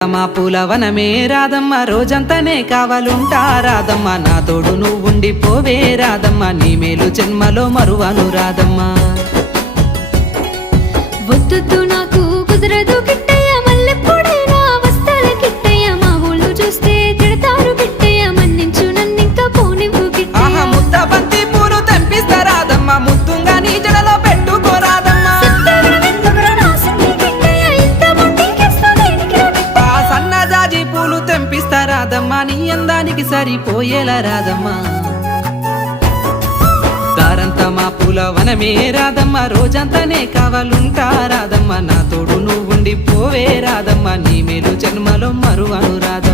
మా పూలవనమే రాదమ్మ రోజంతానే కావాలుంటా రాదమ్మ నా తోడు నువ్వుండి పోవే రాదమ్మ నీ మేలు జన్మలో మరువను రాదమ్మ వద్దు రాదమ్మ నీ అందానికి సరిపోయేలా రాదమ్మా దారంతా మా పూల వనమే రాదమ్మ రోజంతానే కావాలుంటా రాదమ్మా నా తోడు నువ్వుండి పోవే రాదమ్మా నీ మేలు జన్మలో మరువను రాదమ్మ